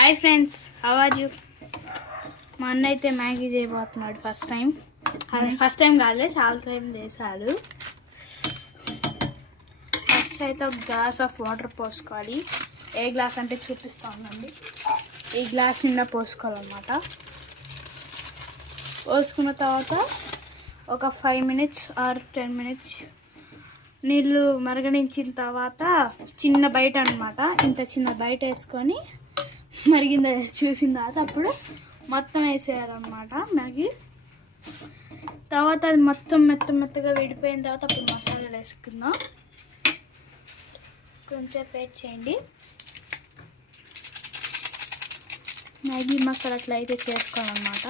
Hi friends, how are you? మా అన్న అయితే మ్యాగీ చేయబోతున్నాడు ఫస్ట్ టైం. అదే ఫస్ట్ టైం కాదులే, చాలా టైం చేశాడు. ఫస్ట్ అయితే ఒక గ్లాస్ ఆఫ్ వాటర్ పోసుకోవాలి. ఏ గ్లాస్ అంటే చూపిస్తా ఉందండి. ఈ గ్లాస్ నిండా పోసుకోవాలన్నమాట. పోసుకున్న తర్వాత ఒక 5 minutes ఆర్ 10 minutes నీళ్ళు మరగనించిన తర్వాత చిన్న బయట అనమాట, ఇంత చిన్న బయట వేసుకొని మరిగింద చూసిన తర్వాత అప్పుడు మొత్తం వేసేయాలన్నమాట మ్యాగీ. తర్వాత అది మొత్తం మెత్తగా విడిపోయిన తర్వాత అప్పుడు మసాలాలు వేసుకుందాం. కొంచెం వెయిట్ చేయండి. మ్యాగీ మసాలా అట్లా అయితే చేసుకోవాలన్నమాట.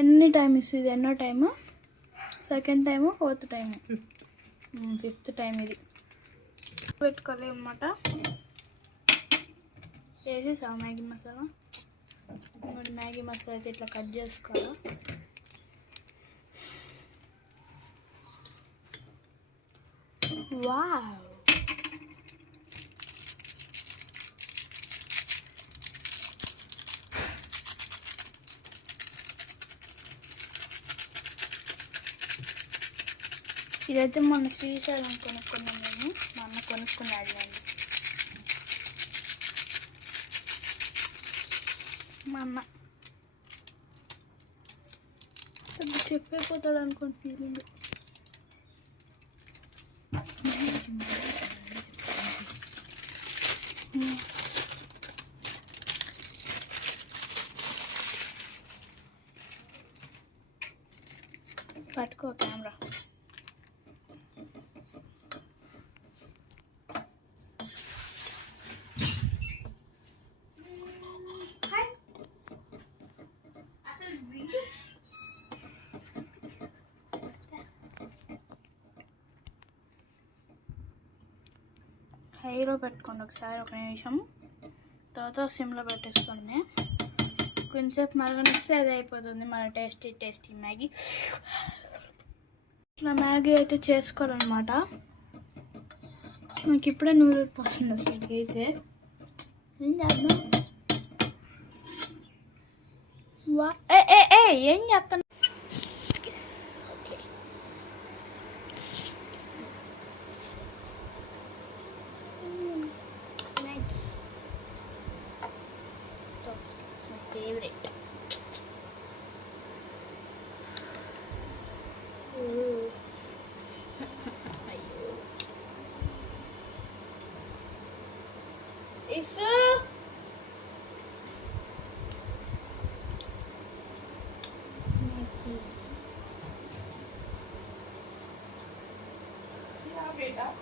ఎన్ని టైం ఇస్తుంది? ఎన్నో time? Second time, fourth time, 5th time ఇది. పెట్టుకోవాలి అన్నమాట. వేసేసాము మ్యాగీ మసాలా. మరి మ్యాగీ మసాలా అయితే ఇట్లా కట్ చేసుకోవాలా. వావ్, ఇదైతే మొన్న శ్రీశైలం కొనుక్కున్నాను నేను. మా అన్న కొనుక్కున్నాడు. నేను మా అన్న చెప్పైపోతాడు అనుకోండి ఫీలింగ్. పట్టుకో కెమెరా. హైలో పెట్టుకోండి ఒకసారి, 1 నిమిషం. తర్వాత సిమ్లో పెట్టేసుకోండి. కొంచెంసేపు మరగనిస్తే అది అయిపోతుంది మన టేస్టీ మ్యాగీ. ఇట్లా మ్యాగీ అయితే చేసుకోవాలన్నమాట. నాకు ఇప్పుడే నూరు పోస్తుంది అసలు అయితే. ఏం చేద్దాం? ఏం చేస్తాను? favorite. Isu.